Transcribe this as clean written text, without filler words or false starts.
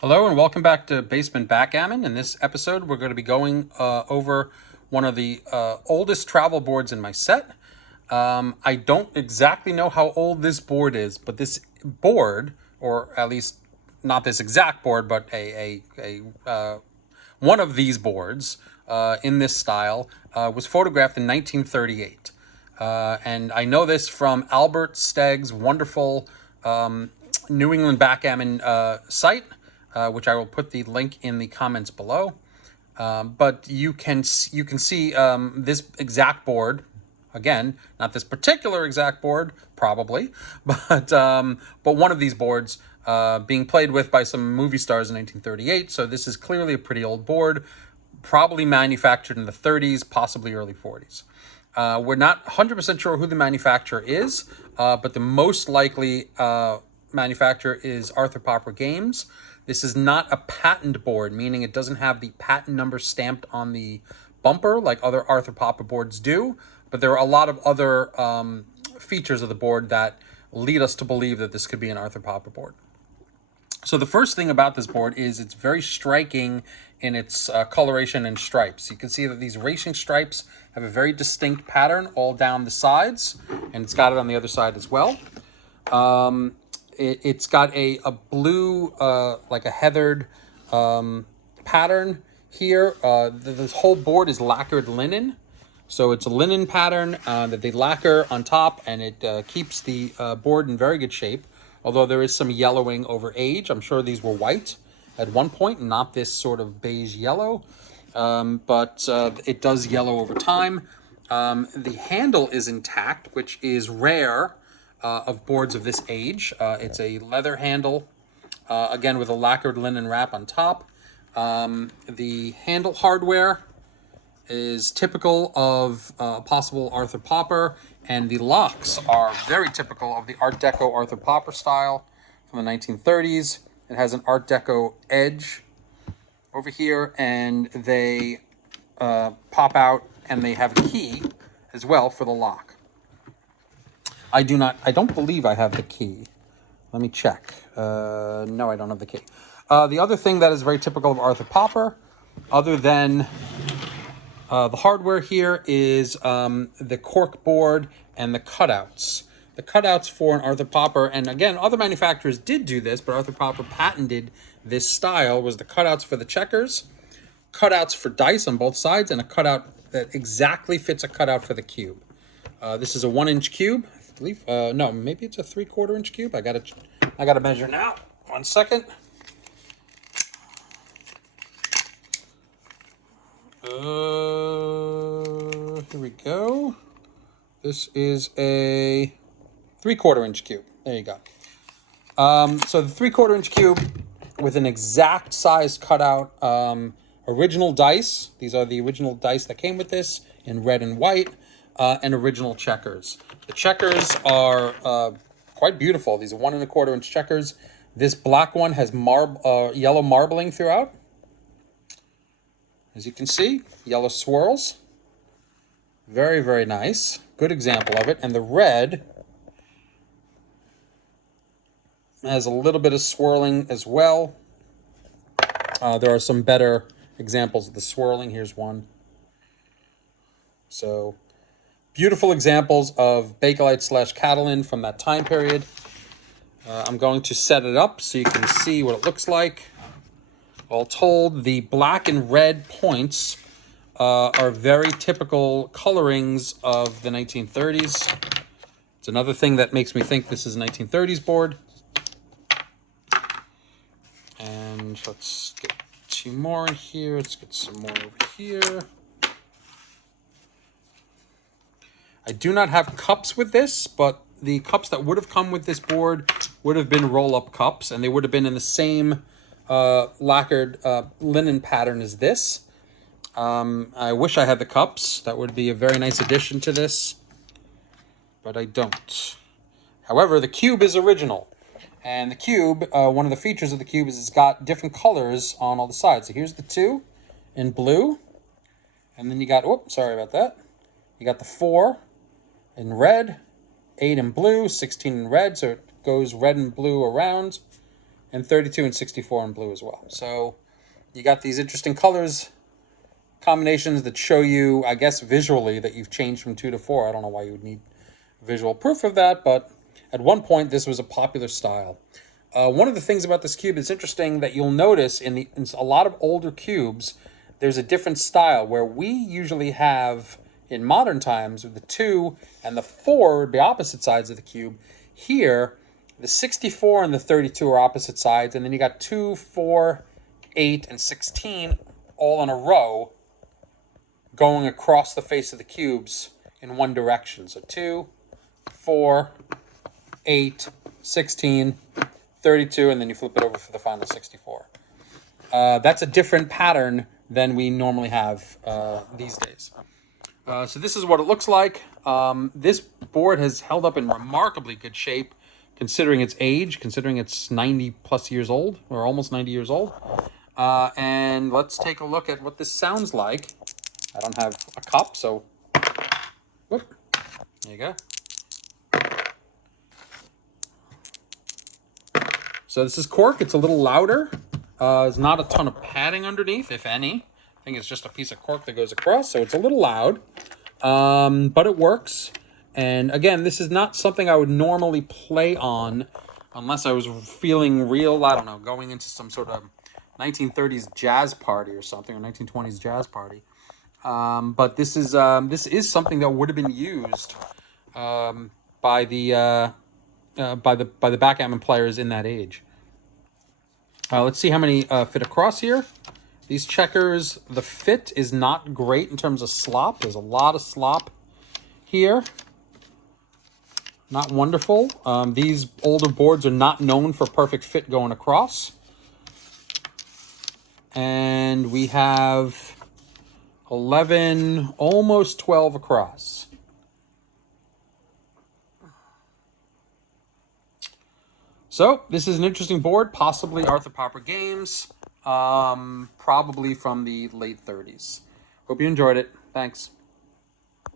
Hello and welcome back to Basement Backgammon. In this episode, we're going to be going over one of the oldest travel boards in my set. I don't exactly know how old this board is, but this board, or at least not this exact board, but one of these boards in this style was photographed in 1938. And I know this from Albert Stegg's wonderful New England Backgammon site, which I will put the link in the comments below. But you can see this exact board. Again, not this particular exact board, probably, but one of these boards being played with by some movie stars in 1938. So this is clearly a pretty old board, probably manufactured in the 30s, possibly early 40s. We're not 100% sure who the manufacturer is, but the most likely manufacturer is Arthur Popper Games. This is not a patent board, meaning it doesn't have the patent number stamped on the bumper like other Arthur Popper boards do, but there are a lot of other features of the board that lead us to believe that this could be an Arthur Popper board. So the first thing about this board is it's very striking in its coloration and stripes. You can see that these racing stripes have a very distinct pattern all down the sides, and it's got it on the other side as well. It's got a blue, like a heathered pattern here. This whole board is lacquered linen. So it's a linen pattern that they lacquer on top, and it keeps the board in very good shape. Although there is some yellowing over age. I'm sure these were white at one point, not this sort of beige yellow. But it does yellow over time. The handle is intact, which is rare of boards of this age. It's a leather handle, again with a lacquered linen wrap on top. The handle hardware is typical of possible Arthur Popper, and the locks are very typical of the Art Deco Arthur Popper style from the 1930s. It has an Art Deco edge over here, and they pop out, and they have a key as well for the lock. I don't believe I have the key. Let me check. No, I don't have the key. The other thing that is very typical of Arthur Popper, other than the hardware here, is the cork board and the cutouts. The cutouts for an Arthur Popper, and again, other manufacturers did do this, but Arthur Popper patented this style, was the cutouts for the checkers, cutouts for dice on both sides, and a cutout that exactly fits a cutout for the cube. This is a 1-inch cube, I believe. No, maybe it's a 3/4 inch cube. I gotta measure now. 1 second. Here we go. This is a 3/4 inch cube. There you go. So the 3/4 inch cube with an exact size cutout, original dice. These are the original dice that came with this in red and white, and original checkers. The checkers are quite beautiful. These are 1 1/4 inch checkers. This black one has yellow marbling throughout. As you can see, yellow swirls. Very, very nice. Good example of it. And the red has a little bit of swirling as well. There are some better examples of the swirling. Here's one. So, beautiful examples of Bakelite / Catalan from that time period. I'm going to set it up so you can see what it looks like. All told, the black and red points are very typical colorings of the 1930s. It's another thing that makes me think this is a 1930s board. And let's get 2 more in here. Let's get some more over here. I do not have cups with this, but the cups that would have come with this board would have been roll-up cups, and they would have been in the same lacquered linen pattern as this. I wish I had the cups. That would be a very nice addition to this, but I don't. However, the cube is original, and the cube, one of the features of the cube is it's got different colors on all the sides. So here's the 2 in blue, and then you got, sorry about that. You got the 4 in red, 8 in blue, 16 in red, so it goes red and blue around. and 32 and 64 in blue as well. So you got these interesting colors combinations that show you, I guess, visually that you've changed from 2 to 4. I don't know why you would need visual proof of that, but at one point this was a popular style. One of the things about this cube that's interesting that you'll notice in a lot of older cubes, there's a different style where we usually have in modern times with the 2 and the 4, the opposite sides of the cube. Here, the 64 and the 32 are opposite sides, and then you got 2, 4, 8, and 16 all in a row going across the face of the cubes in one direction. So 2, 4, 8, 16, 32, and then you flip it over for the final 64. That's a different pattern than we normally have these days. So this is what it looks like. This board has held up in remarkably good shape considering its age, considering it's 90 plus years old, or almost 90 years old. And let's take a look at what this sounds like. I don't have a cup, so whoop, there you go. So this is cork. It's a little louder. There's not a ton of padding underneath, if any. I think it's just a piece of cork that goes across, so it's a little loud, but it works. And again, this is not something I would normally play on unless I was feeling real, I don't know, going into some sort of 1930s jazz party or something, or 1920s jazz party. But this is something that would have been used by the backgammon players in that age. Let's see how many fit across here. These checkers, the fit is not great in terms of slop. There's a lot of slop here. Not wonderful. These older boards are not known for perfect fit going across. And we have 11, almost 12 across. So this is an interesting board, possibly Arthur Popper Games, probably from the late 30s. Hope you enjoyed it. Thanks.